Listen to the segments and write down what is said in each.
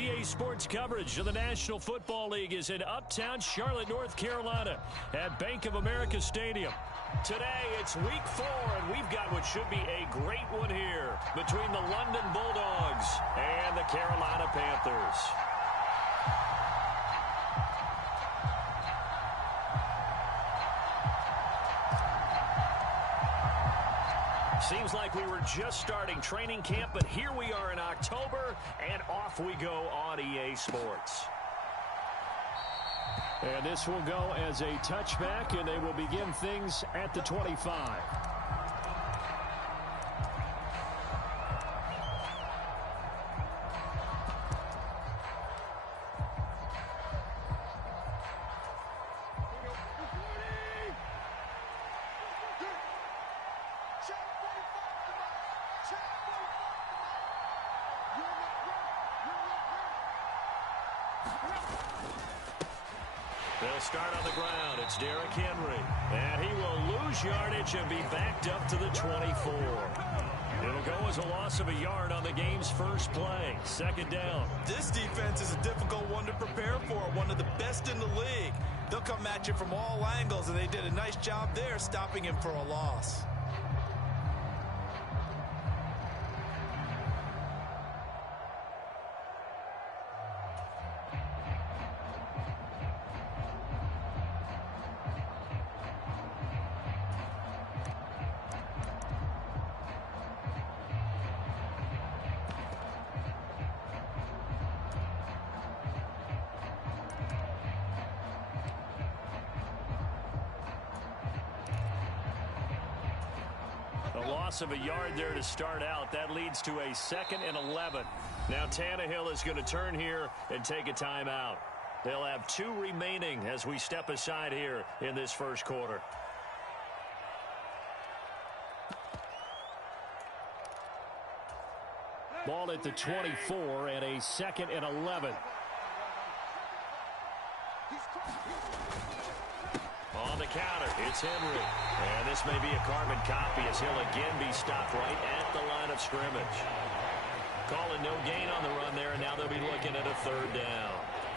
EA Sports coverage of the National Football League is in uptown Charlotte, North Carolina at Bank of America Stadium. Today, it's week 4, and we've got what should be a great one here between the London Bulldogs and the Carolina Panthers. Seems like we were just starting training camp, but here we are in October, and off we go on EA Sports. And this will go as a touchback, and they will begin things at the 25. They'll start on the ground. It's Derrick Henry. And he will lose yardage and be backed up to the 24. It'll go as a loss of a yard on the game's first play. Second down. This defense is a difficult one to prepare for. One of the best in the league. They'll come at you from all angles, and they did a nice job there stopping him for a loss. Loss of a yard there to start out. That leads to a 2nd and 11. Now Tannehill is going to turn here and take a timeout. They'll have 2 remaining as we step aside here in this first quarter. Ball at the 24 and a 2nd and 11. On the counter, it's Henry. And this may be a carbon copy as he'll again be stopped right at the line of scrimmage. Calling no gain on the run there, and now they'll be looking at a 3rd down.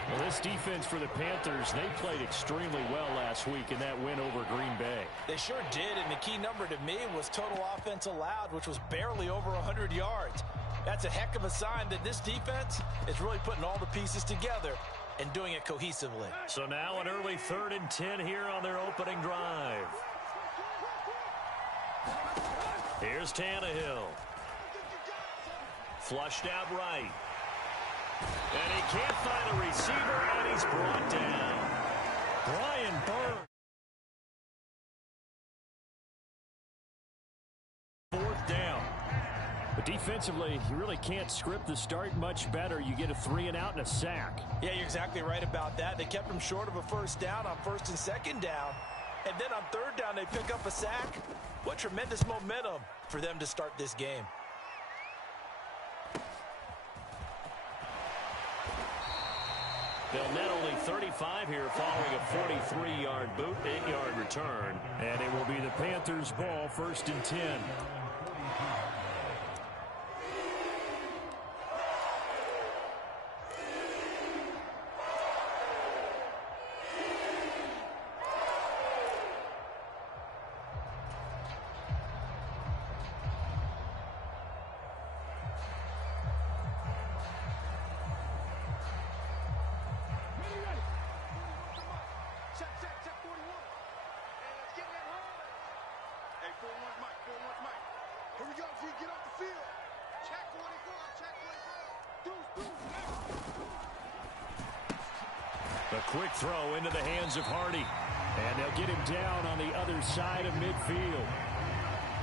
Well, this defense for the Panthers, they played extremely well last week in that win over Green Bay. They sure did, and the key number to me was total offense allowed, which was barely over 100 yards. That's a heck of a sign that this defense is really putting all the pieces together and doing it cohesively. So now an early 3rd and 10 here on their opening drive. Here's Tannehill. Flushed out right. And he can't find a receiver, and he's brought down. Brian Burns. 4th down. But defensively, you really can't script the start much better. You get a 3 and out and a sack. Yeah, you're exactly right about that. They kept him short of a 1st down on 1st and 2nd down. And then on 3rd down, they pick up a sack. What tremendous momentum for them to start this game. They'll net only 35 here following a 43-yard boot, 8-yard return. And it will be the Panthers' ball, 1st and 10. A quick throw into the hands of Hardy. And they'll get him down on the other side of midfield.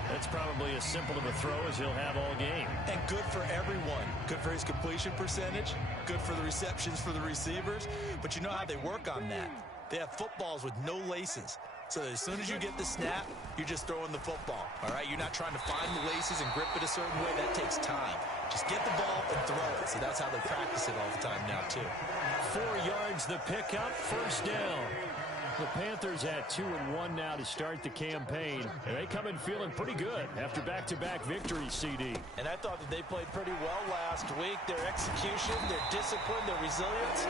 That's probably as simple of a throw as he'll have all game. And good for everyone. Good for his completion percentage. Good for the receptions for the receivers. But you know how they work on that. They have footballs with no laces. So as soon as you get the snap, you're just throwing the football. All right, you're not trying to find the laces and grip it a certain way. That takes time. Just get the ball and throw it. So that's how they practice it all the time now, too. 4 yards the pickup, 1st down. The Panthers at 2-1 now to start the campaign, and they come in feeling pretty good after back-to-back victories, CD. And I thought that they played pretty well last week. Their execution, their discipline, their resilience,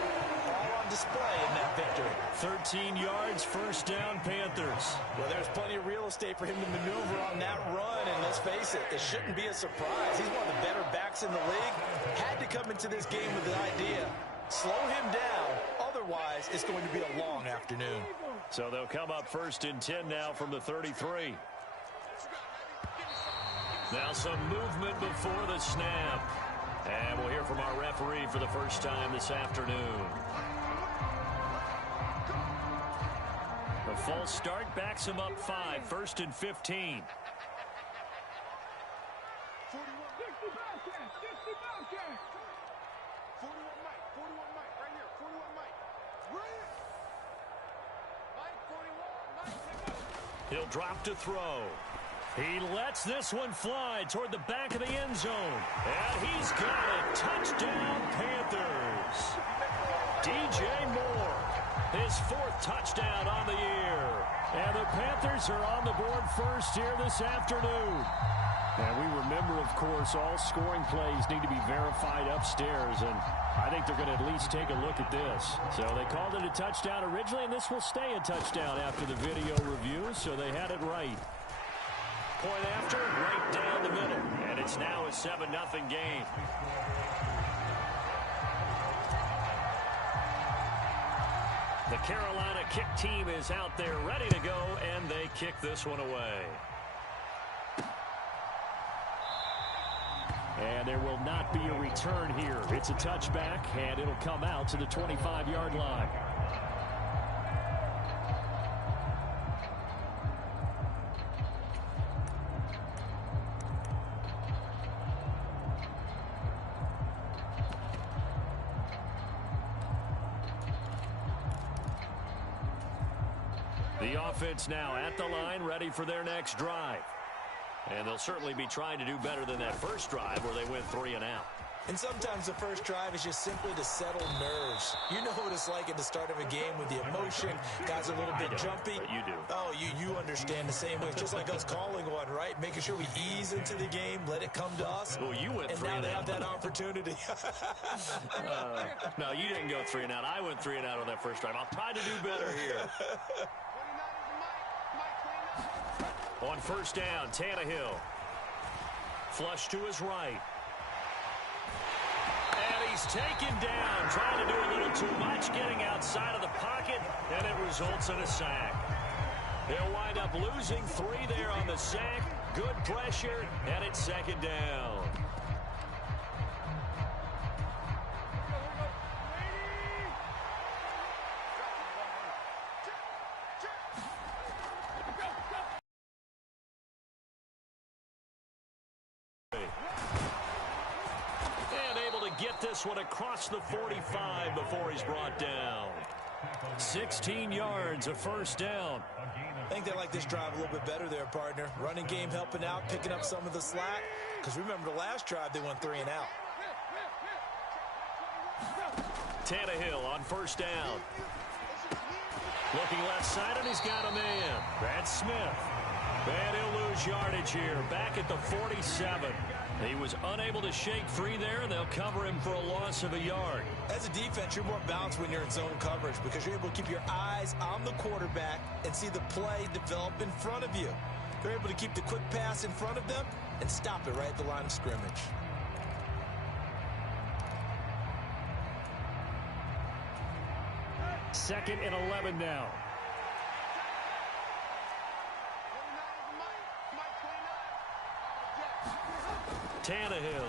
all on display in that victory. 13 yards, first down, Panthers. Well, there's plenty of real estate for him to maneuver on that run, and let's face it, it shouldn't be a surprise. He's one of the better backs in the league. Had to come into this game with the idea, slow him down, otherwise it's going to be a long afternoon. So they'll come up first and 10 now from the 33. Now some movement before the snap. And we'll hear from our referee for the first time this afternoon. The false start backs him up 5, first and 15. He'll drop to throw. He lets this one fly toward the back of the end zone. And he's got it. Touchdown, Panthers. DJ Moore, his 4th touchdown on the year. And the Panthers are on the board first here this afternoon. And we remember, of course, all scoring plays need to be verified upstairs, and I think they're going to at least take a look at this. So they called it a touchdown originally, and this will stay a touchdown after the video review, so they had it right. Point after, right down the middle, and it's now a 7-0 game. The Carolina kick team is out there ready to go, and they kick this one away. And there will not be a return here. It's a touchback, and it'll come out to the 25-yard line. The offense now at the line, ready for their next drive. And they'll certainly be trying to do better than that first drive where they went 3 and out. And sometimes the first drive is just simply to settle nerves. You know what it's like at the start of a game with the emotion. Guys are a little bit jumpy. But you do. Oh, you understand the same way. It's just like us calling one, right? Making sure we ease into the game, let it come to us. Well, you went 3 and out. And now they have that opportunity. No, you didn't go 3 and out. I went 3 and out on that first drive. I'll try to do better here. On first down, Tannehill. Flush to his right. And he's taken down, trying to do a little too much, getting outside of the pocket, and it results in a sack. He'll wind up losing 3 there on the sack. Good pressure, and it's 2nd down. Get this one across the 45 before he's brought down. 16 yards, a first down. I think they like this drive a little bit better there, partner. Running game helping out, picking up some of the slack. Because remember the last drive, they went 3 and out. Tannehill on first down. Looking left side, and he's got a man. That's Smith. And he'll lose yardage here, back at the 47. He was unable to shake free there, and they'll cover him for a loss of a yard. As a defense, you're more balanced when you're in zone coverage because you're able to keep your eyes on the quarterback and see the play develop in front of you. They're able to keep the quick pass in front of them and stop it right at the line of scrimmage. Second and 11 now. Tannehill.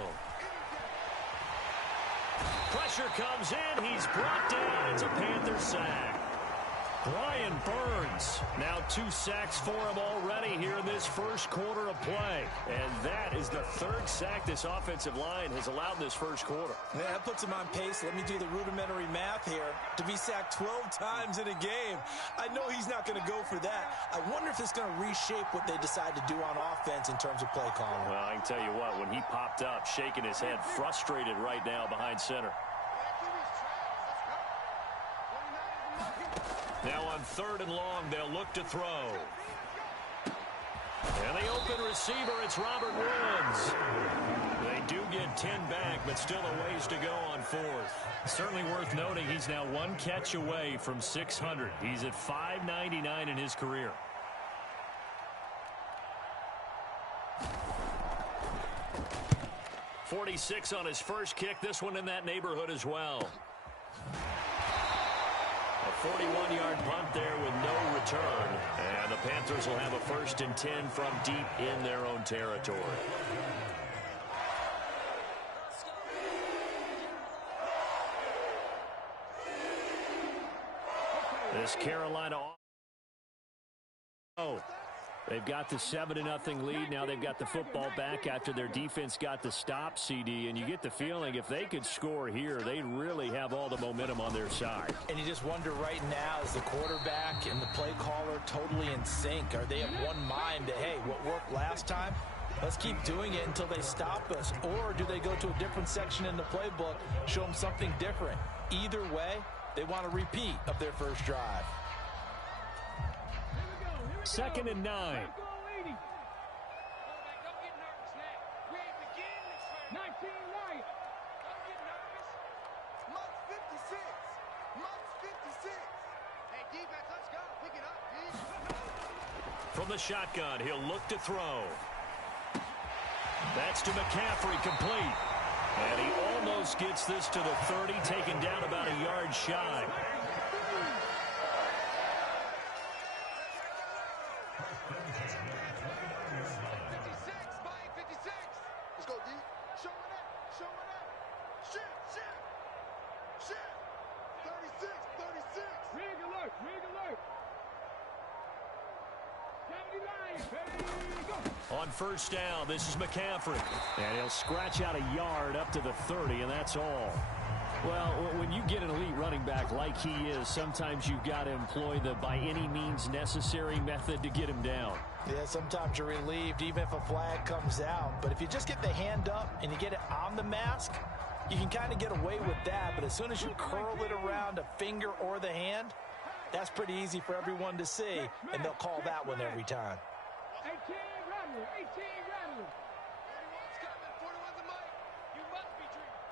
Pressure comes in. He's brought down. It's a Panther sack. Brian Burns. Now 2 sacks for him already here in this first quarter of play. And that is the 3rd sack this offensive line has allowed in this first quarter. Yeah, that puts him on pace. Let me do the rudimentary math here. To be sacked 12 times in a game, I know he's not going to go for that. I wonder if it's going to reshape what they decide to do on offense in terms of play calling. Well, I can tell you what, when he popped up, shaking his head, frustrated right now behind center. Now on 3rd and long, they'll look to throw. And the open receiver, it's Robert Woods. They do get 10 back, but still a ways to go on 4th. Certainly worth noting he's now 1 catch away from 600. He's at 599 in his career. .46 on his first kick. This one in that neighborhood as well. A 41-yard punt there with no return. And the Panthers will have a 1st and 10 from deep in their own territory. This Carolina. They've got the 7-0 lead. Now they've got the football back after their defense got the stop, CD. And you get the feeling if they could score here, they'd really have all the momentum on their side. And you just wonder right now, is the quarterback and the play caller totally in sync? Are they of one mind that, hey, what worked last time, let's keep doing it until they stop us? Or do they go to a different section in the playbook, show them something different? Either way, they want a repeat of their first drive. 2nd and 9. From the shotgun, he'll look to throw. That's to McCaffrey, complete. And he almost gets this to the 30, taken down about a yard shy. On 1st down, this is McCaffrey. And he'll scratch out a yard up to the 30, and that's all. Well, when you get an elite running back like he is, sometimes you've got to employ the by any means necessary method to get him down. Yeah, sometimes you're relieved even if a flag comes out. But if you just get the hand up and you get it on the mask, you can kind of get away with that. But as soon as you curl it around a finger or the hand, that's pretty easy for everyone to see, and they'll call that one every time. 18 Rattler, 18 Rattler. 41's coming, 41's the mic. You must be dreaming.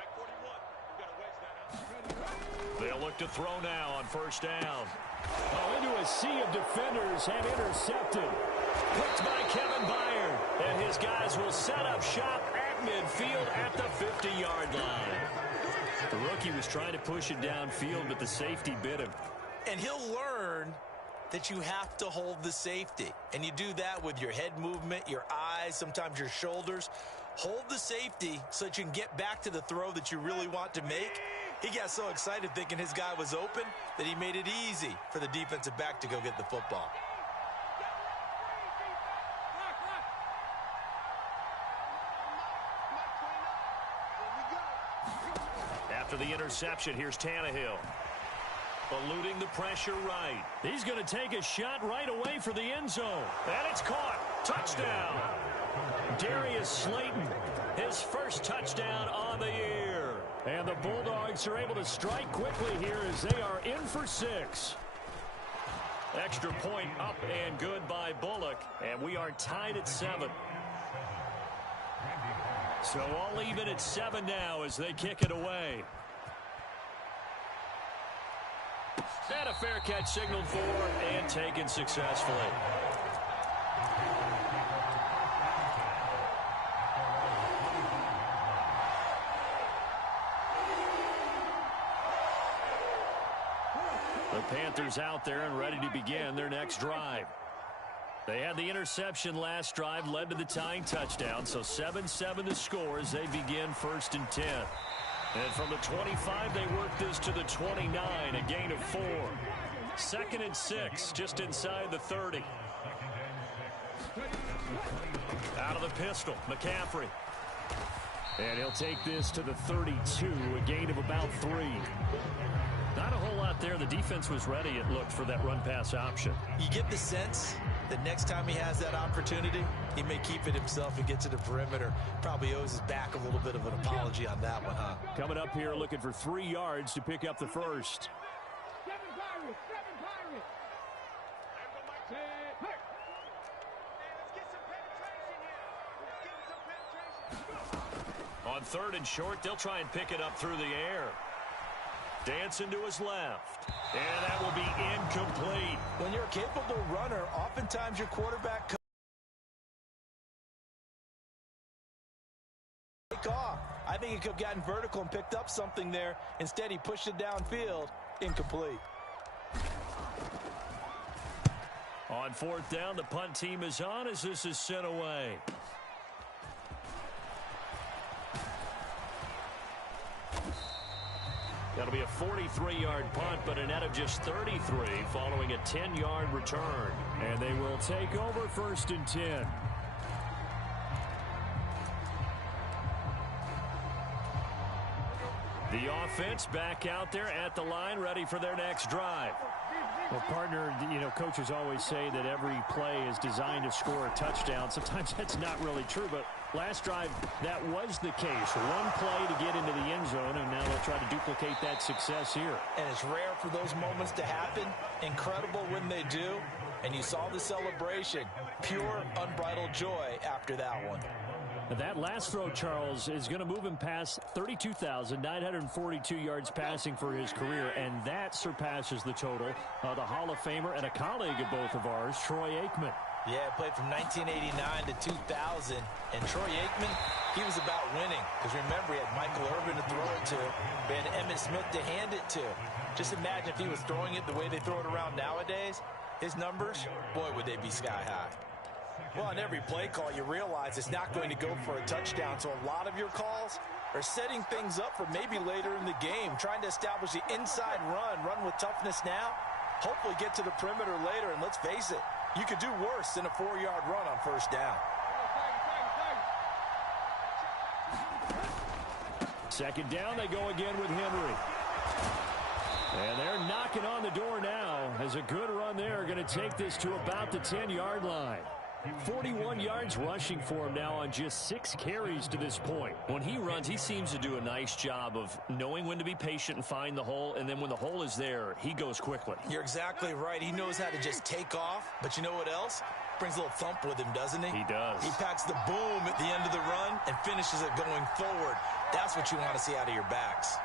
Mike 41, you got to wedge that out. They'll look to throw now on 1st down. Oh, into a sea of defenders and intercepted. Picked by Kevin Byard. And his guys will set up shop at midfield at the 50-yard line. The rookie was trying to push it downfield, but the safety bit him. And he'll learn that you have to hold the safety. And you do that with your head movement, your eyes, sometimes your shoulders. Hold the safety so that you can get back to the throw that you really want to make. He got so excited thinking his guy was open that he made it easy for the defensive back to go get the football. After the interception, here's Tannehill. Eluding the pressure right. He's going to take a shot right away for the end zone. And it's caught. Touchdown. Darius Slayton, his first touchdown on the year. And the Bulldogs are able to strike quickly here as they are in for 6. Extra point up and good by Bullock. And we are tied at 7. So all even at 7 now as they kick it away. And a fair catch signaled for and taken successfully. The Panthers out there and ready to begin their next drive. They had the interception last drive, led to the tying touchdown, so 7-7 the score as they begin 1st and 10. And from the 25, they work this to the 29, a gain of 4. 2nd and 6, just inside the 30. Out of the pistol, McCaffrey. And he'll take this to the 32, a gain of about 3. Not a whole lot there. The defense was ready, it looked, for that run-pass option. You get the sense that next time he has that opportunity, he may keep it himself and get to the perimeter. Probably owes his back a little bit of an apology on that one, huh? Coming up here looking for 3 yards to pick up the first. Kevin Byard, On 3rd and short, they'll try and pick it up through the air. Dancing to his left. And that will be incomplete. When you're a capable runner, oftentimes your quarterback take off. I think he could have gotten vertical and picked up something there. Instead, he pushed it downfield. Incomplete. On 4th down, the punt team is on as this is sent away. That'll be a 43-yard punt, but a net of just 33 following a 10-yard return. And they will take over 1st and 10. The offense back out there at the line, ready for their next drive. Well, partner, coaches always say that every play is designed to score a touchdown. Sometimes that's not really true, but last drive, that was the case. One play to get into the end zone, and now they'll try to duplicate that success here. And it's rare for those moments to happen. Incredible when they do. And you saw the celebration. Pure, unbridled joy after that one. That last throw, Charles, is going to move him past 32,942 yards passing for his career, and that surpasses the total of the Hall of Famer and a colleague of both of ours, Troy Aikman. Yeah, played from 1989 to 2000, and Troy Aikman, he was about winning. Because remember, he had Michael Irvin to throw it to, he had Emmitt Smith to hand it to. Just imagine if he was throwing it the way they throw it around nowadays, his numbers, boy, would they be sky high. Well, on every play call, you realize it's not going to go for a touchdown, so a lot of your calls are setting things up for maybe later in the game, trying to establish the inside run with toughness now, hopefully get to the perimeter later, and let's face it, you could do worse than a 4-yard run on 1st down. 2nd down, they go again with Henry. And they're knocking on the door now as a good run there. Going to take this to about the 10-yard line. 41 yards rushing for him now on just 6 carries to this point. When he runs, he seems to do a nice job of knowing when to be patient and find the hole, and then when the hole is there, he goes quickly. You're exactly right. He knows how to just take off, but you know what else? Brings a little thump with him, doesn't he? He does. He packs the boom at the end of the run and finishes it going forward. That's what you want to see out of your backs.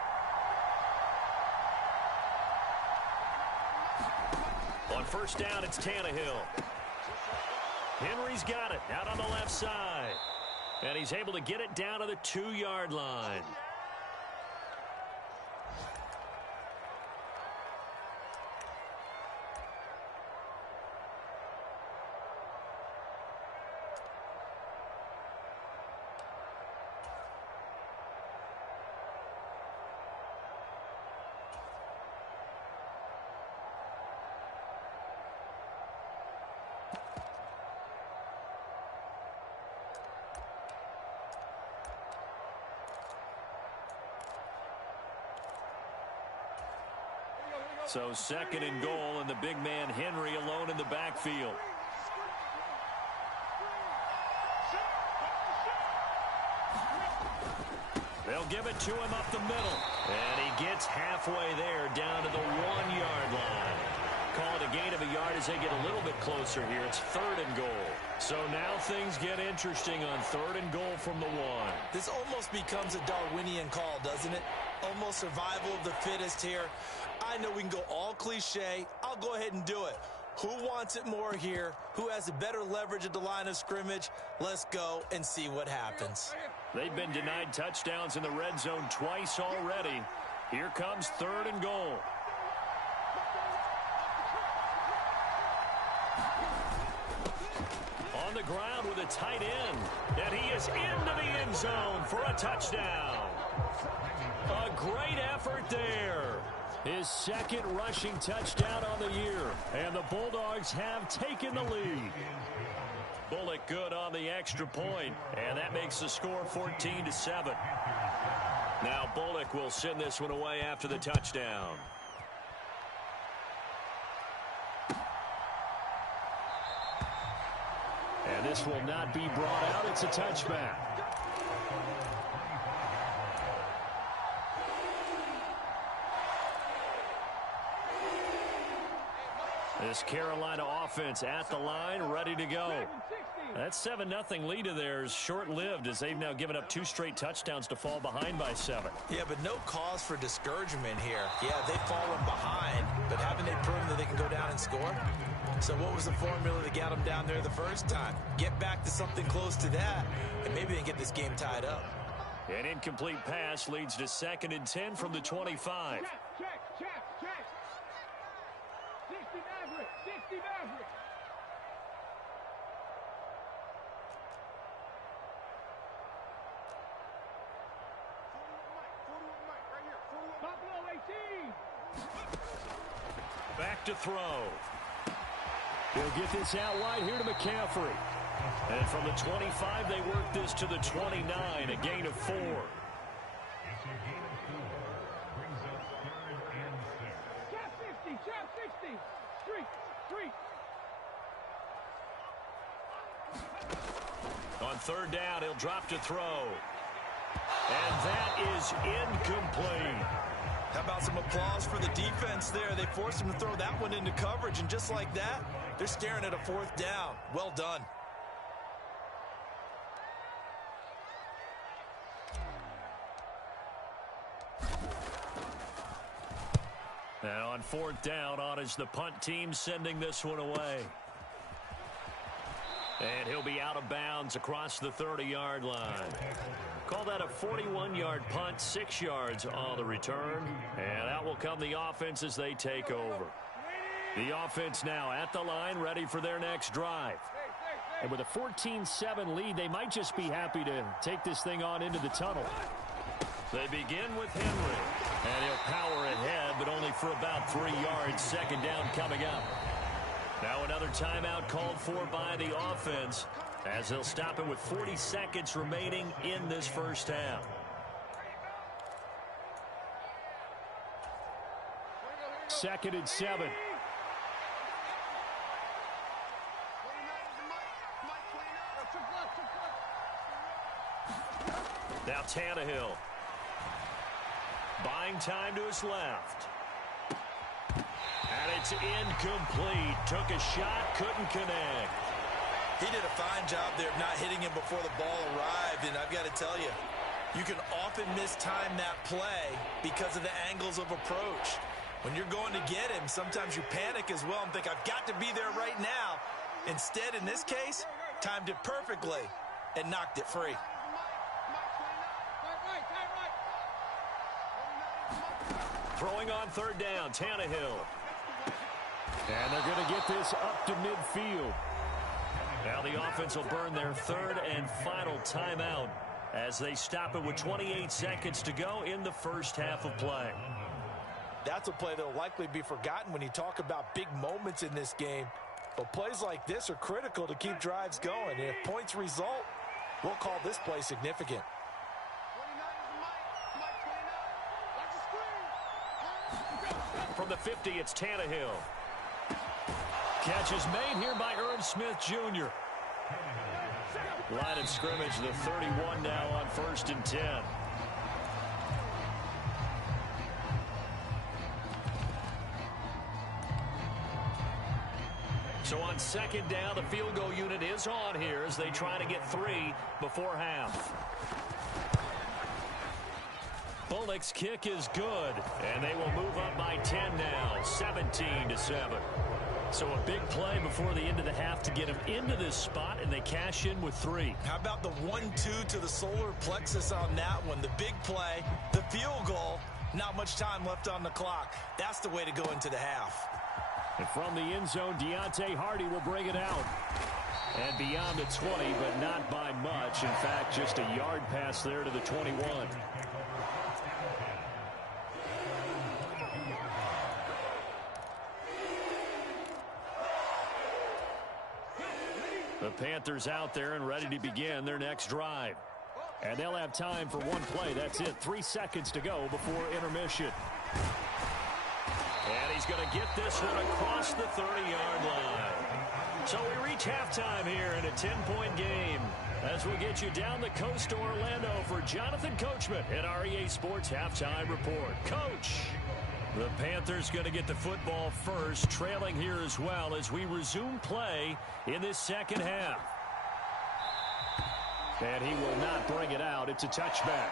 On 1st down, it's Tannehill. Henry's got it out on the left side. And he's able to get it down to the 2-yard line. So 2nd and goal, and the big man Henry alone in the backfield. They'll give it to him up the middle. And he gets halfway there down to the 1-yard line. Call it a gain of a yard as they get a little bit closer here. It's 3rd and goal. So now things get interesting on 3rd and goal from the 1. This almost becomes a Darwinian call, doesn't it? Almost survival of the fittest here. I know we can go all cliche. I'll go ahead and do it. Who wants it more here? Who has a better leverage at the line of scrimmage? Let's go and see what happens. They've been denied touchdowns in the red zone twice already. Here comes 3rd and goal. On the ground with a tight end. And he is into the end zone for a touchdown. A great effort there. His 2nd rushing touchdown on the year. And the Bulldogs have taken the lead. Bullock good on the extra point, and that makes the score 14-7. Now Bullock will send this one away after the touchdown. And this will not be brought out. It's a touchback. This Carolina offense at the line, ready to go. That 7-0 lead of theirs short-lived as they've now given up 2 straight touchdowns to fall behind by 7. Yeah, but no cause for discouragement here. Yeah, they've fallen behind, but haven't they proven that they can go down and score? So what was the formula that got them down there the first time? Get back to something close to that, and maybe they can get this game tied up. An incomplete pass leads to 2nd and 10 from the 25. Check. 60 Maverick. 60 Maverick. Buffalo 18. Back to throw. He'll get this out wide here to McCaffrey. And from the 25, they work this to the 29, a gain of 4. Chop 60. Street. On 3rd down, he'll drop to throw. And that is incomplete. How about some applause for the defense there? They forced him to throw that one into coverage, and just like that, they're staring at a 4th down. Well done. Now on 4th down, on is the punt team sending this one away. And he'll be out of bounds across the 30-yard line. Call that a 41-yard punt, 6 yards on the return. And out will come the offense as they take over. The offense now at the line, ready for their next drive. And with a 14-7 lead, they might just be happy to take this thing on into the tunnel. They begin with Henry. And he'll power ahead, but only for about 3 yards. 2nd down coming up. Now another timeout called for by the offense as they'll stop it with 40 seconds remaining in this first half. Second and 7. Now Tannehill. Buying time to his left. And it's incomplete. Took a shot, couldn't connect. He did a fine job there of not hitting him before the ball arrived, and I've got to tell you, you can often mistime that play because of the angles of approach. When you're going to get him, sometimes you panic as well and think, I've got to be there right now. Instead, in this case, timed it perfectly and knocked it free. Throwing on 3rd down, Tannehill. And they're going to get this up to midfield. Now the offense will burn their 3rd and final timeout as they stop it with 28 seconds to go in the first half of play. That's a play that will likely be forgotten when you talk about big moments in this game. But plays like this are critical to keep drives going. And if points result, we'll call this play significant. From the 50, it's Tannehill. Catch is made here by Irv Smith Jr. Line of scrimmage, the 31 now on 1st and 10. So on 2nd down, the field goal unit is on here as they try to get 3 before half. Bullock's kick is good, and they will move up by 10 now, 17-7. So a big play before the end of the half to get them into this spot, and they cash in with 3. How about the 1-2 to the solar plexus on that one? The big play, the field goal, not much time left on the clock. That's the way to go into the half. And from the end zone, Deontay Hardy will bring it out. And beyond the 20, but not by much. In fact, just a yard pass there to the 21. The Panthers out there and ready to begin their next drive. And they'll have time for one play. That's it. 3 seconds to go before intermission. And he's going to get this one across the 30-yard line. So we reach halftime here in a 10-point game as we get you down the coast to Orlando for Jonathan Coachman at our EA Sports Halftime Report. Coach. The Panthers going to get the football first, trailing here as well as we resume play in this second half. And he will not bring it out. It's a touchback.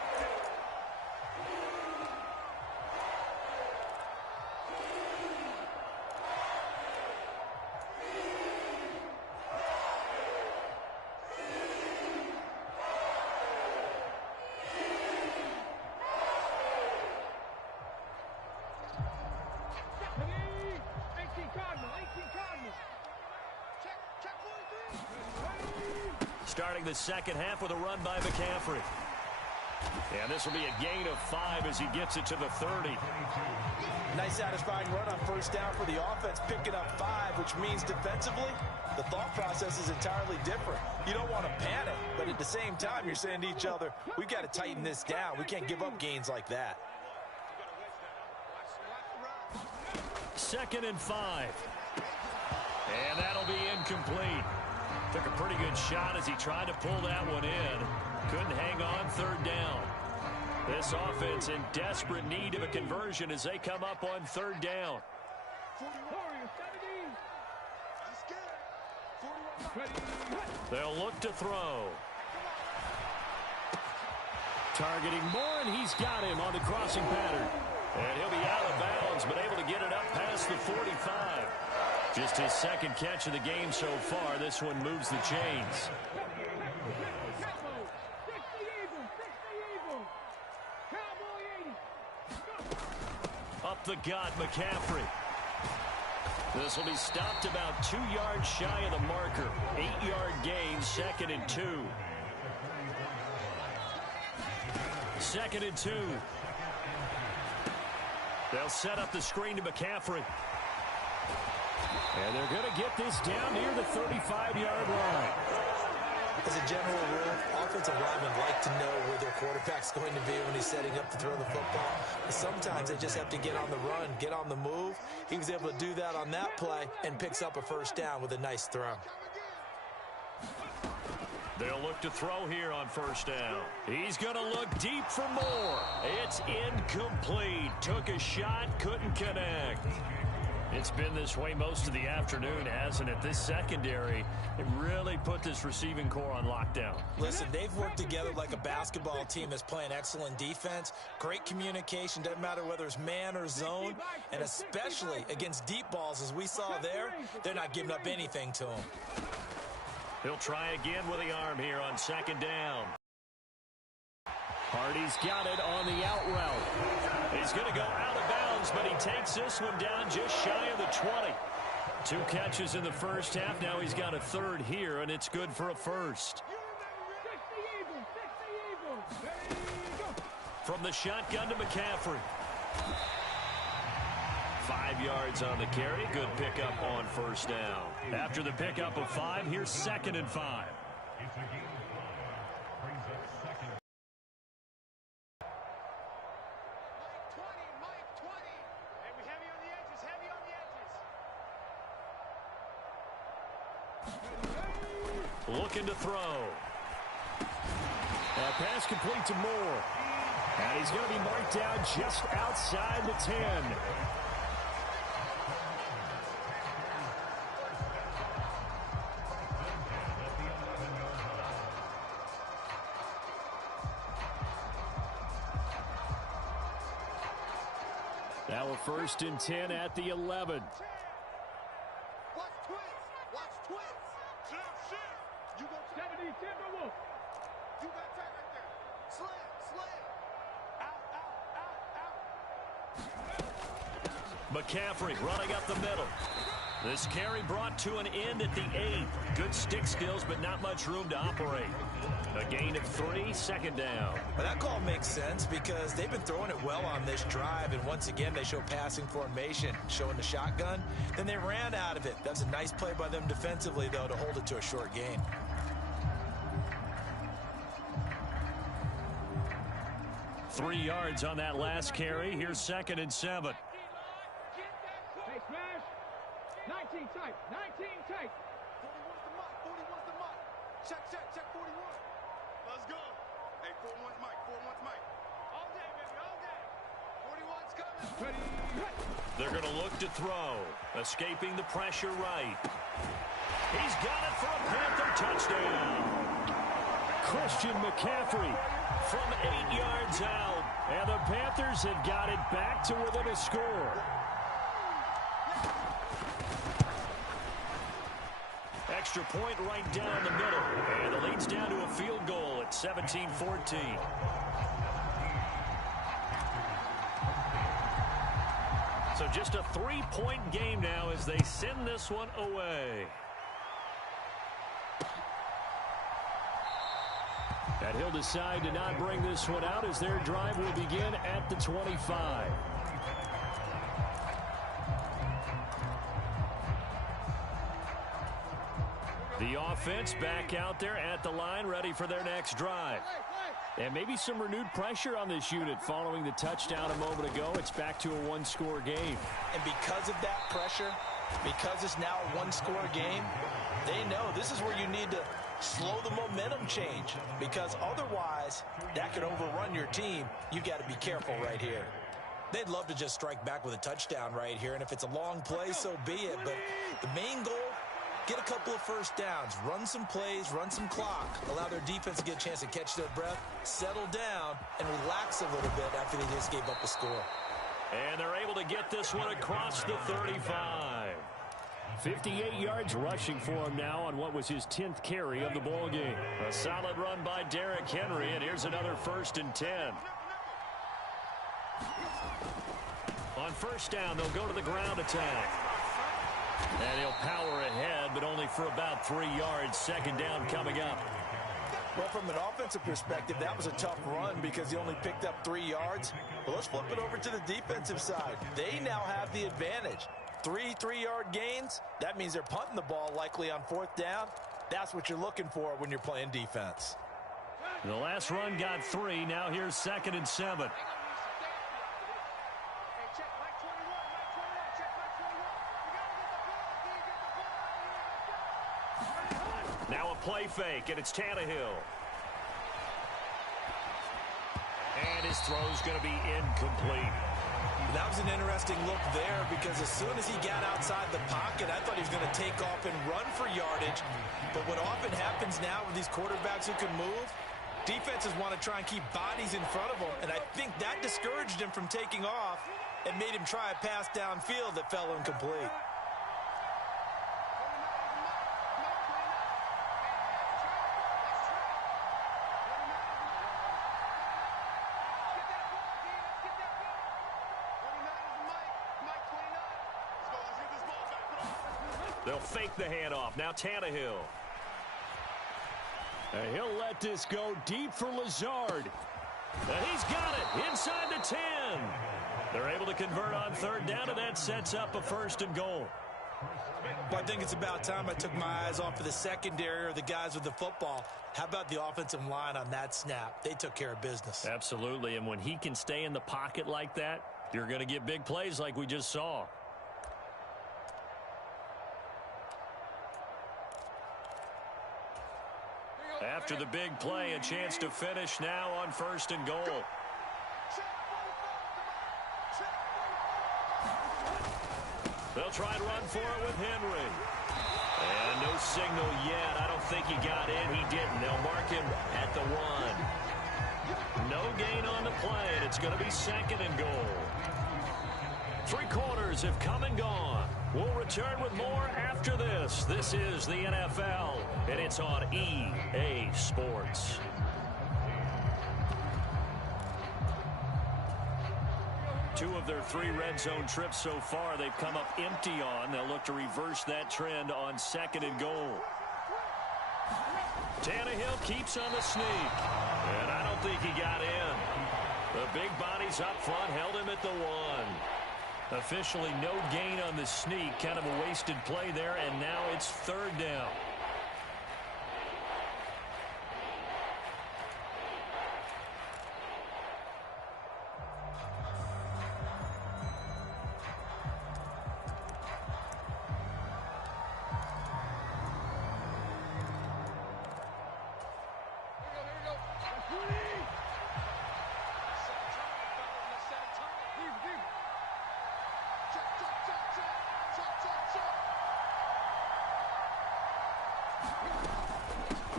Starting the second half with a run by McCaffrey. And this will be a gain of 5 as he gets it to the 30. Nice satisfying run on first down for the offense, picking up 5, which means defensively, the thought process is entirely different. You don't want to panic, but at the same time, you're saying to each other, we've got to tighten this down. We can't give up gains like that. 2nd and 5. And that'll be incomplete. Took a pretty good shot as he tried to pull that one in. Couldn't hang on 3rd down. This offense in desperate need of a conversion as they come up on 3rd down. They'll look to throw. Targeting Moore, and he's got him on the crossing pattern. And he'll be out of bounds, but able to get it up past the 45. Just his 2nd catch of the game so far. This one moves the chains. Up the gut, McCaffrey. This will be stopped about 2 yards shy of the marker. 8-yard gain, 2nd and 2. 2nd and 2. They'll set up the screen to McCaffrey. And they're going to get this down near the 35-yard line. As a general rule, offensive linemen like to know where their quarterback's going to be when he's setting up to throw the football. But sometimes they just have to get on the run, get on the move. He was able to do that on that play and picks up a first down with a nice throw. They'll look to throw here on first down. He's going to look deep for more. It's incomplete. Took a shot, couldn't connect. It's been this way most of the afternoon, hasn't it? This secondary, it really put this receiving core on lockdown. Listen, they've worked together like a basketball team that's playing excellent defense. Great communication, doesn't matter whether it's man or zone. And especially against deep balls, as we saw there, they're not giving up anything to them. He'll try again with the arm here on 2nd down. Hardy's got it on the out route. He's going to go out of bounds, but he takes this one down just shy of the 20. 2 catches in the first half. Now he's got a 3rd here, and it's good for a first. From the shotgun to McCaffrey. 5 yards on the carry. Good pickup on first down. After the pickup of 5, here's 2nd and 5. Looking to throw. Pass complete to Moore. And he's going to be marked down just outside the 10. Now a 1st and 10 at the 11. McCaffrey running up the middle. This carry brought to an end at the 8. Good stick skills, but not much room to operate. A gain of 3, 2nd down. Well, that call makes sense because they've been throwing it well on this drive, and once again they show passing formation, showing the shotgun. Then they ran out of it. That's a nice play by them defensively, though, to hold it to a short gain. Three yards on that last carry. Here's 2nd and 7. 19 tight, 19 tight. 41's the mark, 41's the mark. Check, 41. Let's go. Hey, 41's Mike, 41's Mike. All day, baby, all day. 41's coming. They're going to look to throw. Escaping the pressure right. He's got it for a Panther touchdown. Christian McCaffrey from 8 yards out. And the Panthers have got it back to within a score. Extra point right down the middle. And the lead's down to a field goal at 17-14. So just a 3-point game now as they send this one away. And he'll decide to not bring this one out as their drive will begin at the 25. The offense back out there at the line, ready for their next drive. And maybe some renewed pressure on this unit following the touchdown a moment ago. It's back to a one-score game. And because of that pressure, because it's now a one-score game, they know this is where you need to slow the momentum change, because otherwise that could overrun your team. You've got to be careful right here. They'd love to just strike back with a touchdown right here, and if it's a long play, so be it. But the main goal, get a couple of first downs, run some plays, run some clock, allow their defense to get a chance to catch their breath, settle down, and relax a little bit after they just gave up a score. And they're able to get this one across the 35. 58 yards rushing for him now on what was his 10th carry of the ball game. A solid run by Derrick Henry, and here's another 1st and 10. On first down, they'll go to the ground attack. And he'll power ahead, but only for about 3 yards. Second down coming up. Well, from an offensive perspective, that was a tough run because he only picked up 3 yards. But let's flip it over to the defensive side. They now have the advantage. 3 3-yard gains, that means they're punting the ball likely on 4th down. That's what you're looking for when you're playing defense. The last run got 3. Now here's 2nd and 7. Now a play fake, and it's Tannehill. And his throw's going to be incomplete. That was an interesting look there because as soon as he got outside the pocket, I thought he was going to take off and run for yardage. But what often happens now with these quarterbacks who can move, defenses want to try and keep bodies in front of them. And I think that discouraged him from taking off and made him try a pass downfield that fell incomplete. They'll fake the handoff. Now Tannehill. And he'll let this go deep for Lazard. And he's got it inside the 10. They're able to convert on 3rd down, and that sets up a 1st and goal. Well, I think it's about time I took my eyes off of the secondary or the guys with the football. How about the offensive line on that snap? They took care of business. Absolutely, and when he can stay in the pocket like that, you're going to get big plays like we just saw. After the big play, a chance to finish now on 1st and goal. They'll try and run for it with Henry. And no signal yet. I don't think he got in. He didn't. They'll mark him at the 1. No gain on the play, and it's going to be 2nd and goal. 3 quarters have come and gone. We'll return with more after this. This is the NFL, and it's on EA Sports. Two of their 3 red zone trips so far they've come up empty on. They'll look to reverse that trend on 2nd and goal. Tannehill keeps on the sneak, and I don't think he got in. The big bodies up front held him at the 1. Officially no gain on the sneak. Kind of a wasted play there, and now it's 3rd down.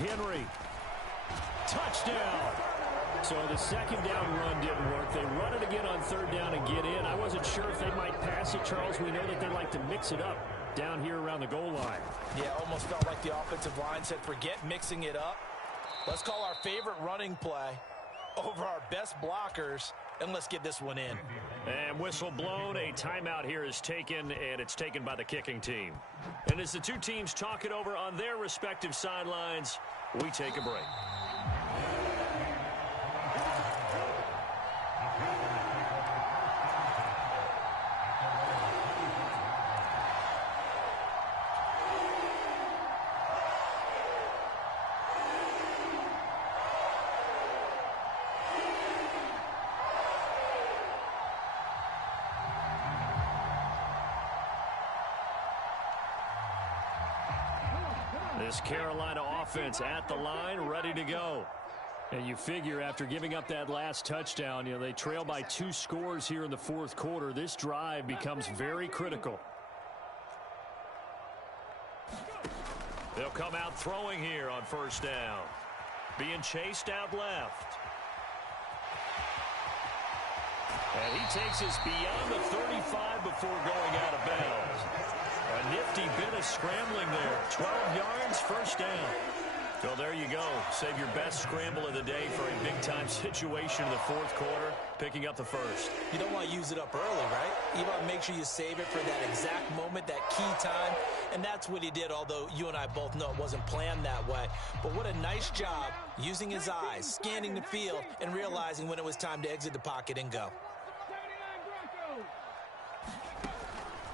Henry. Touchdown. So the second down run didn't work. They run it again on third down and get in. I wasn't sure if they might pass it, Charles. We know that they like to mix it up down here around the goal line. Yeah, almost felt like the offensive line said, forget mixing it up. Let's call our favorite running play over our best blockers, and let's get this one in. And whistle blown. A timeout here is taken, and it's taken by the kicking team. And as the two teams talk it over on their respective sidelines, we take a break. This Carolina offense at the line, ready to go. And you figure after giving up that last touchdown, they trail by 2 scores here in the fourth quarter. This drive becomes very critical. They'll come out throwing here on first down. Being chased out left. And he takes us beyond the 35 before going out of bounds. A nifty bit of scrambling there. 12 yards, first down. Well, there you go. Save your best scramble of the day for a big-time situation in the fourth quarter, picking up the first. You don't want to use it up early, right? You want to make sure you save it for that exact moment, that key time. And that's what he did, although you and I both know it wasn't planned that way. But what a nice job using his eyes, scanning the field, and realizing when it was time to exit the pocket and go.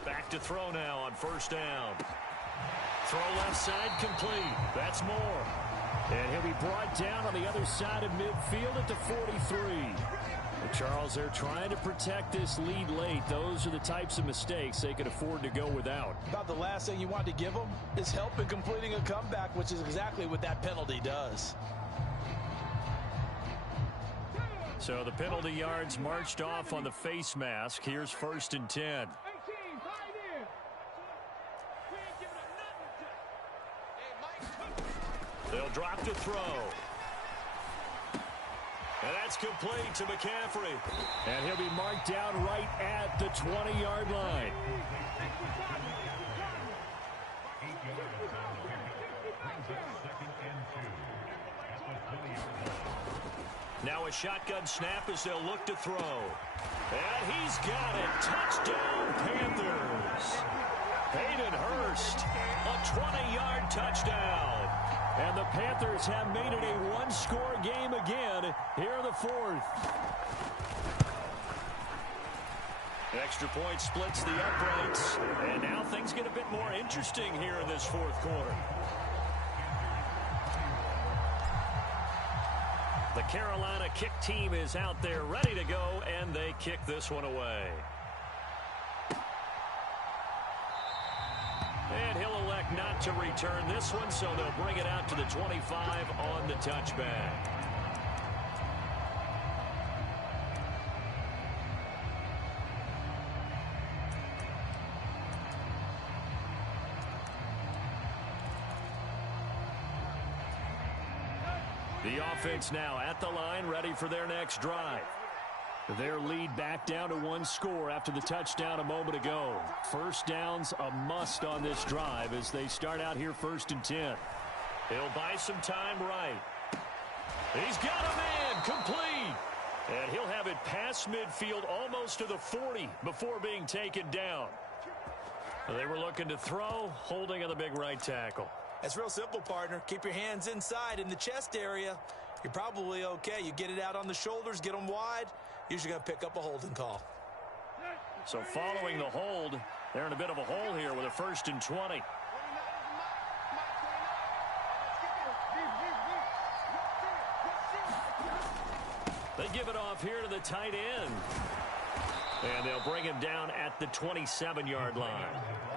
Back to throw now on first down. Throw left side complete. That's Moore. And he'll be brought down on the other side of midfield at the 43. Charles, they're trying to protect this lead late. Those are the types of mistakes they could afford to go without. About the last thing you want to give them is help in completing a comeback, which is exactly what that penalty does. So the penalty yards marched off on the face mask. Here's first and 10. They'll drop to throw. And that's complete to McCaffrey. And he'll be marked down right at the 20-yard line. Now a shotgun snap as they'll look to throw. And he's got it. Touchdown, Panthers. Hayden Hurst, a 20-yard touchdown. And the Panthers have made it a one-score game again here in the fourth. Extra point splits the uprights. And now things get a bit more interesting here in this fourth quarter. The Carolina kick team is out there ready to go, and they kick this one away. And he'll elect not to return this one, so they'll bring it out to the 25 on the touchback. The offense now at the line, ready for their next drive. Their lead back down to 1 score after the touchdown a moment ago. First down's a must on this drive as they start out here first and 10. He'll buy some time right. He's got a man complete. And he'll have it past midfield almost to the 40 before being taken down. They were looking to throw, holding on the big right tackle. It's real simple, partner. Keep your hands inside in the chest area. You're probably okay. You get it out on the shoulders, get them wide. Usually going to pick up a holding call. So following the hold, they're in a bit of a hole here with a first and 20. They give it off here to the tight end. And they'll bring him down at the 27-yard line.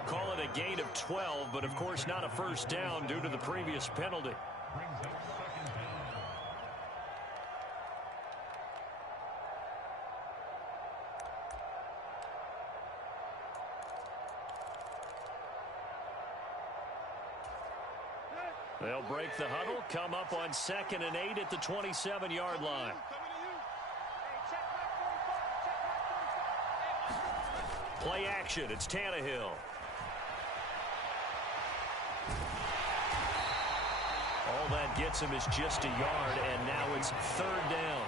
Call it a gain of 12, but of course not a first down due to the previous penalty. They'll break the huddle, come up on 2nd and 8 at the 27-yard line. Play action, it's Tannehill. All that gets him is just a yard, and now it's 3rd down.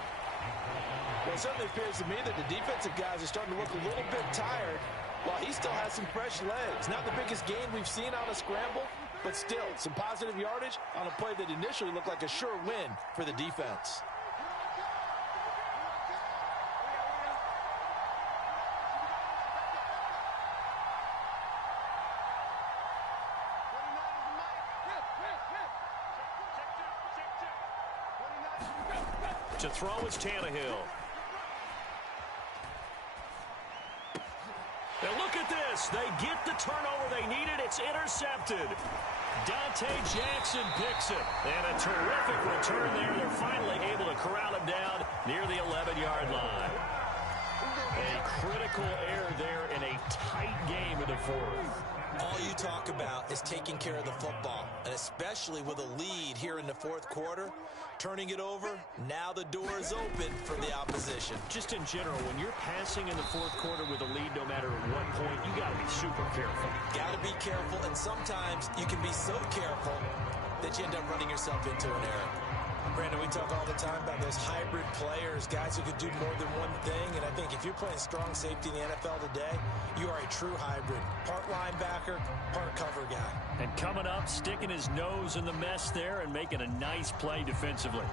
Well, it certainly appears to me that the defensive guys are starting to look a little bit tired while he still has some fresh legs. Not the biggest gain we've seen on a scramble, but still some positive yardage on a play that initially looked like a sure win for the defense. To throw is Tannehill. And look at this. They get the turnover they needed. It's intercepted. Dante Jackson picks it. And a terrific return there. They're finally able to corral him down near the 11-yard line. A critical error there in a tight game in the 4th. All you talk about is taking care of the football, and especially with a lead here in the 4th quarter. Turning it over, now the door is open for the opposition. Just in general, when you're passing in the 4th quarter with a lead, no matter at what point, you got to be super careful. Got to be careful, and sometimes you can be so careful that you end up running yourself into an error. Brandon, we talk all the time about those hybrid players, guys who could do more than one thing, and I think if you're playing strong safety in the NFL today, you are a true hybrid. Part linebacker, part cover guy. And coming up, sticking his nose in the mess there and making a nice play defensively.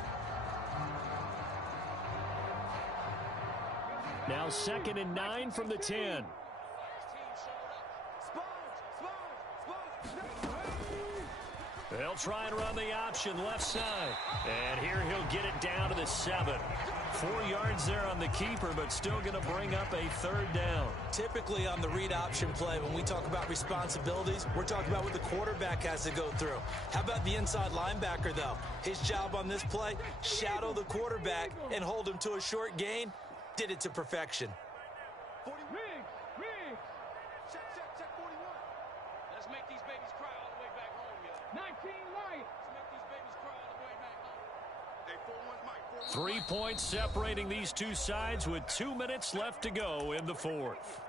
Now 2nd and 9 from the 10. They'll try and run the option left side. And here he'll get it down to the 7. 4 yards there on the keeper, but still going to bring up a 3rd down. Typically on the read option play, when we talk about responsibilities, we're talking about what the quarterback has to go through. How about the inside linebacker, though? His job on this play, shadow the quarterback and hold him to a short gain. Did it to perfection. Riggs. Check 41. Let's make these babies cry all the way back home, yo. 19 Lions. Let's make these babies cry all the way back home. Hey, 4-1's Mike. 3 points separating these two sides with 2 minutes left to go in the 4th.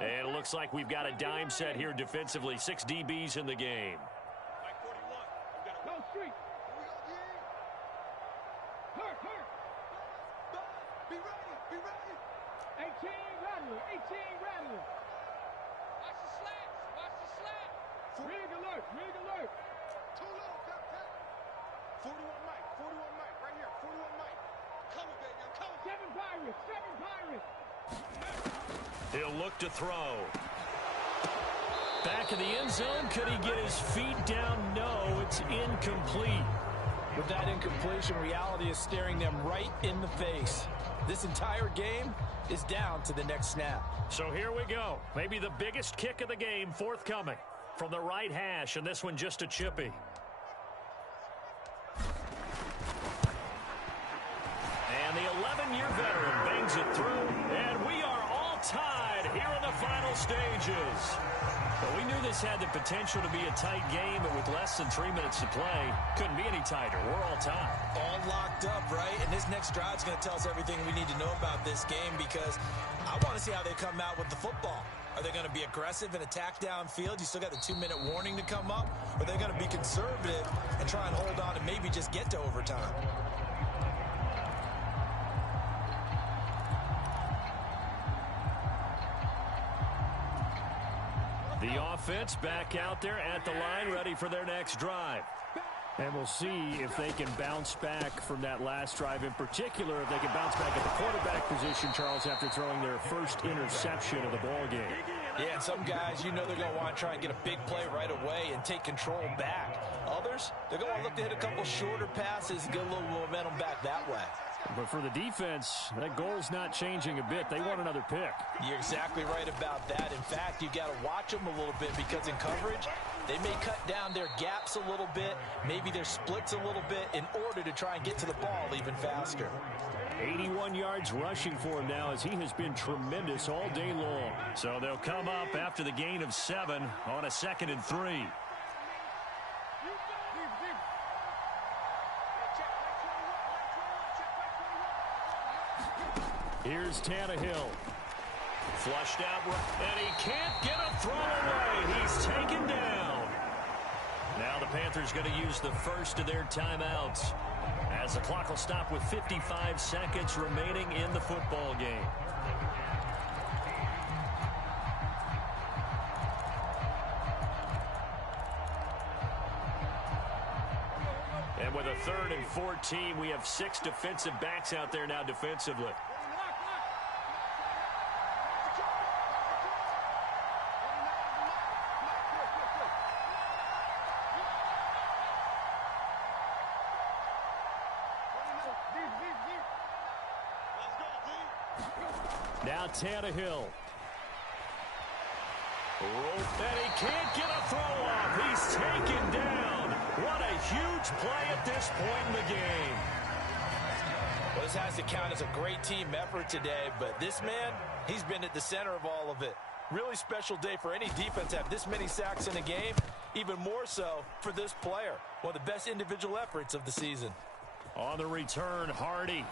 And it looks like we've got a dime set here defensively. 6 DBs in the game. Mike 41. Go street. Hurt. Be ready. 18 Rattler. Watch the slats. Rig alert. Too low, Captain. 41 Mike. Right here. 41 Mike. Cover, baby. I'm coming. 7 Pirates. He'll look to throw. Back in the end zone. Could he get his feet down? No, it's incomplete. With that incompletion, reality is staring them right in the face. This entire game is down to the next snap. So here we go. Maybe the biggest kick of the game forthcoming from the right hash, and this one just a chippy. And the 11-year veteran bangs it through, and we are all tied here in the final stages. But we knew this had the potential to be a tight game, but with less than 3 minutes to play, couldn't be any tighter. We're all tied. All locked up, right? And this next drive is going to tell us everything we need to know about this game, because I want to see how they come out with the football. Are they going to be aggressive and attack downfield? You still got the 2-minute warning to come up? Or are they going to be conservative and try and hold on and maybe just get to overtime? The offense back out there at the line, ready for their next drive. And we'll see if they can bounce back from that last drive. In particular, if they can bounce back at the quarterback position, Charles, after throwing their first interception of the ball game. Yeah, and some guys, you know they're going to want to try and get a big play right away and take control back. Others, they're going to look to hit a couple shorter passes and get a little momentum back that way. But for the defense, that goal's not changing a bit. They want another pick. You're exactly right about that. In fact, you got to watch them a little bit, because in coverage, they may cut down their gaps a little bit, maybe their splits a little bit, in order to try and get to the ball even faster. 81 yards rushing for him now, as he has been tremendous all day long. So they'll come up after the gain of 7 on a 2nd and 3. Here's Tannehill. Flushed out, and he can't get a throw away. He's taken down. Now the Panthers going to use the first of their timeouts, as the clock will stop with 55 seconds remaining in the football game. And with a 3rd and 14, we have 6 defensive backs out there now defensively. Now Tannehill. And he can't get a throw off. He's taken down. What a huge play at this point in the game. Well, this has to count as a great team effort today, but this man, he's been at the center of all of it. Really special day for any defense to have this many sacks in a game, even more so for this player. One of the best individual efforts of the season. On the return, Hardy.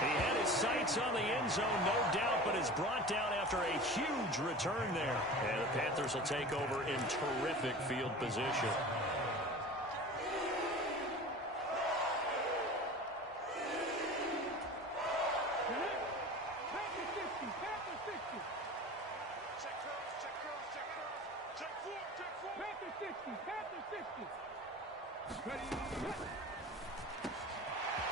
He had his sights on the end zone, no doubt, but is brought down after a huge return there. And the Panthers will take over in terrific field position.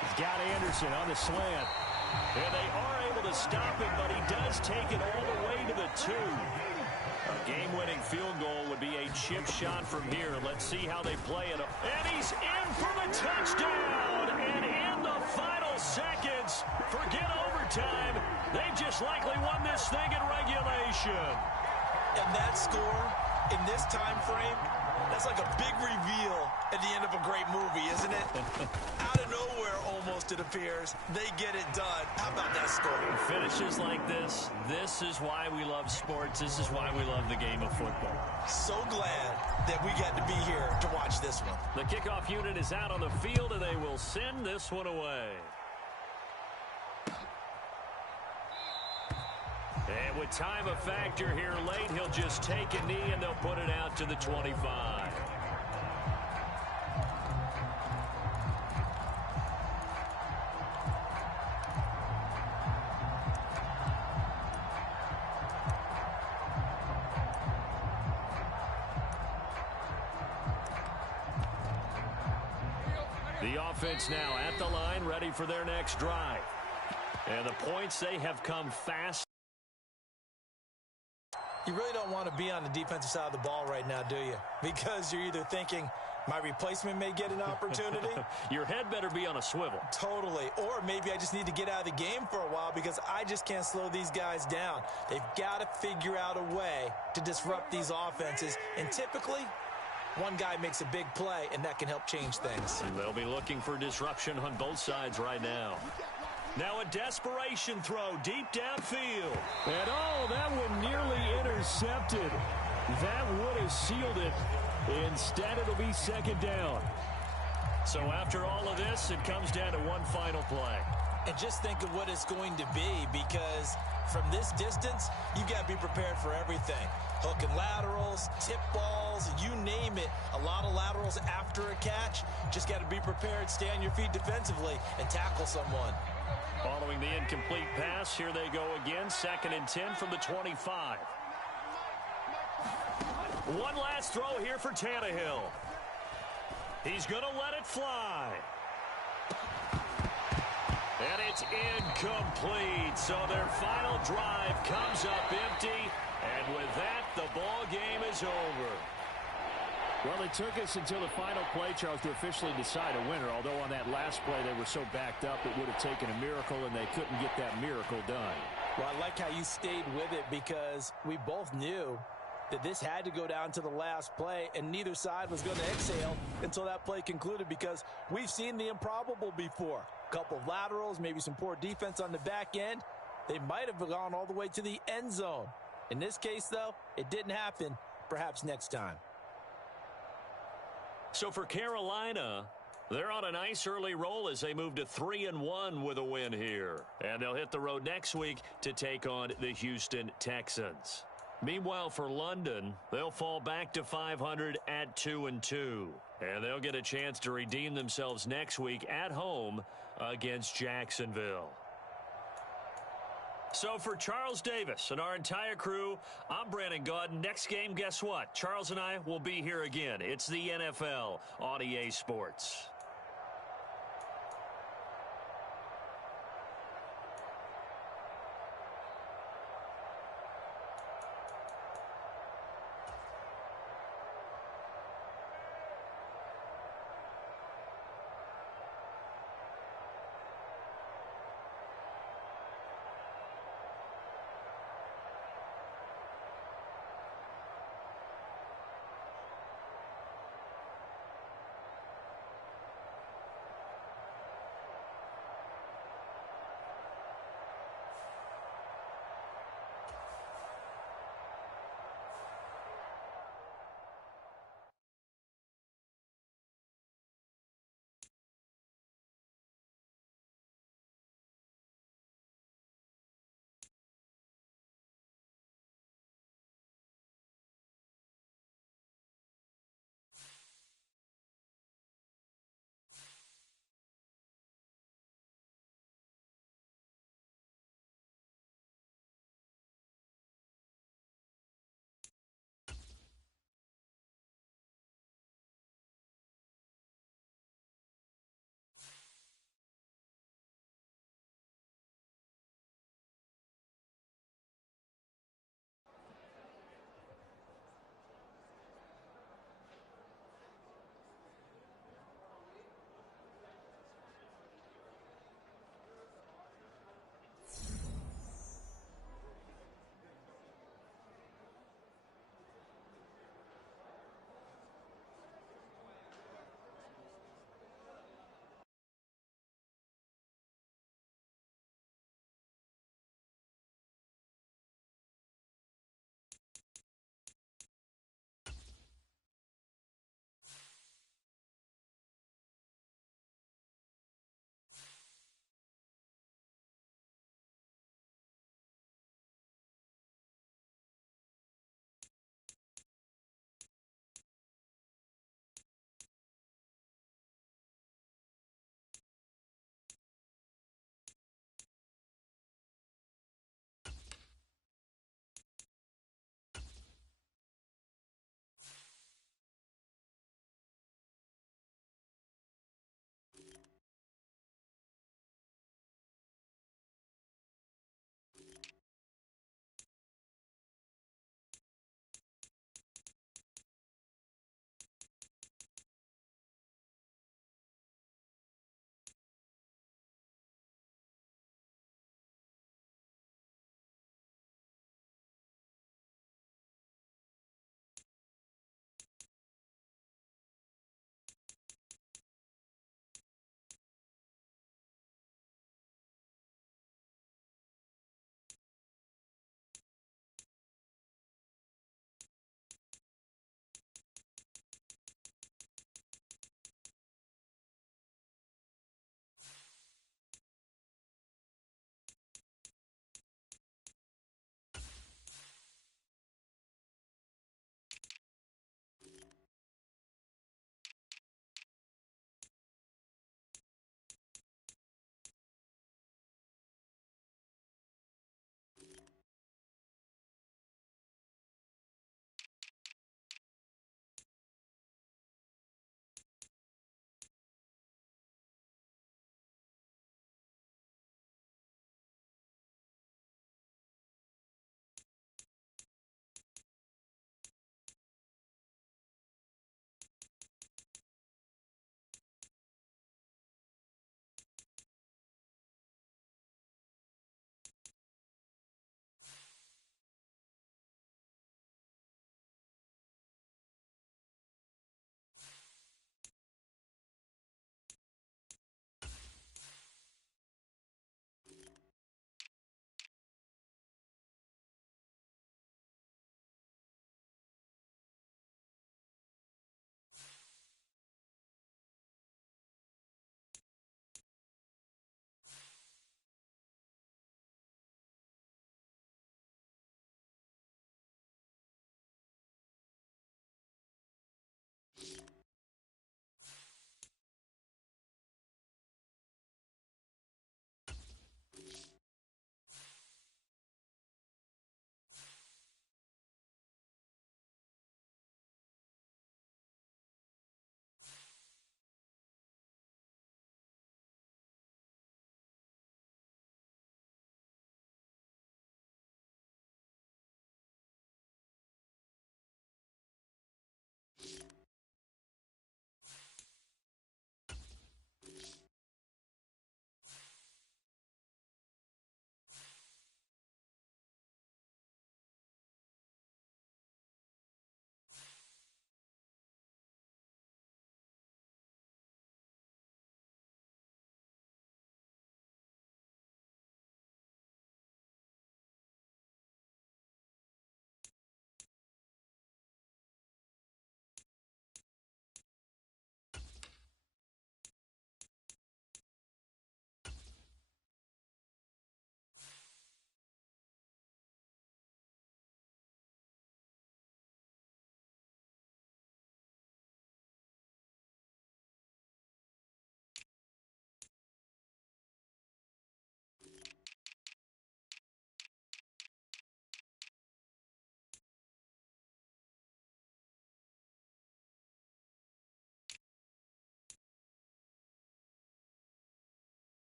He's got Anderson on the slant. And they are able to stop him, but he does take it all the way to the 2. A game-winning field goal would be a chip shot from here. Let's see how they play it. And he's in for the touchdown. And in the final seconds, forget overtime. They just likely won this thing in regulation. And that score in this time frame, that's like a big reveal at the end of a great movie, isn't it? Out of nowhere, almost, it appears. They get it done. How about that score? Finishes like this is why we love sports. This is why we love the game of football. So glad that we got to be here to watch this one. The kickoff unit is out on the field, and they will send this one away. And with time a factor here late, he'll just take a knee, and they'll put it out to the 25. The offense now at the line, ready for their next drive. And the points, they have come fast. You really don't want to be on the defensive side of the ball right now, do you? Because you're either thinking, my replacement may get an opportunity. Your head better be on a swivel. Totally. Or maybe I just need to get out of the game for a while because I just can't slow these guys down. They've got to figure out a way to disrupt these offenses. And typically, one guy makes a big play, and that can help change things. And they'll be looking for disruption on both sides right now. Now a desperation throw deep downfield. And oh, that one nearly intercepted. That would have sealed it. Instead, it'll be 2nd down. So after all of this, it comes down to one final play. And just think of what it's going to be, because from this distance, you got to be prepared for everything. Hook and laterals, tip balls, you name it. A lot of laterals after a catch. Just got to be prepared, stay on your feet defensively, and tackle someone. Following the incomplete pass, here they go again. 2nd and 10 from the 25. One last throw here for Tannehill. He's going to let it fly. And it's incomplete. So their final drive comes up empty. And with that, the ball game is over. Well, it took us until the final play, Charles, to officially decide a winner. Although on that last play they were so backed up, it would have taken a miracle, and they couldn't get that miracle done. Well, I like how you stayed with it, because we both knew that this had to go down to the last play, and neither side was going to exhale until that play concluded, because we've seen the improbable before. A couple of laterals, maybe some poor defense on the back end. They might have gone all the way to the end zone. In this case, though, it didn't happen. Perhaps next time. So for Carolina, they're on a nice early roll as they move to 3-1 with a win here. And they'll hit the road next week to take on the Houston Texans. Meanwhile, for London, they'll fall back to 500 at 2-2. And they'll get a chance to redeem themselves next week at home against Jacksonville. So for Charles Davis and our entire crew, I'm Brandon Gaudin. Next game, guess what? Charles and I will be here again. It's the NFL on EA Sports.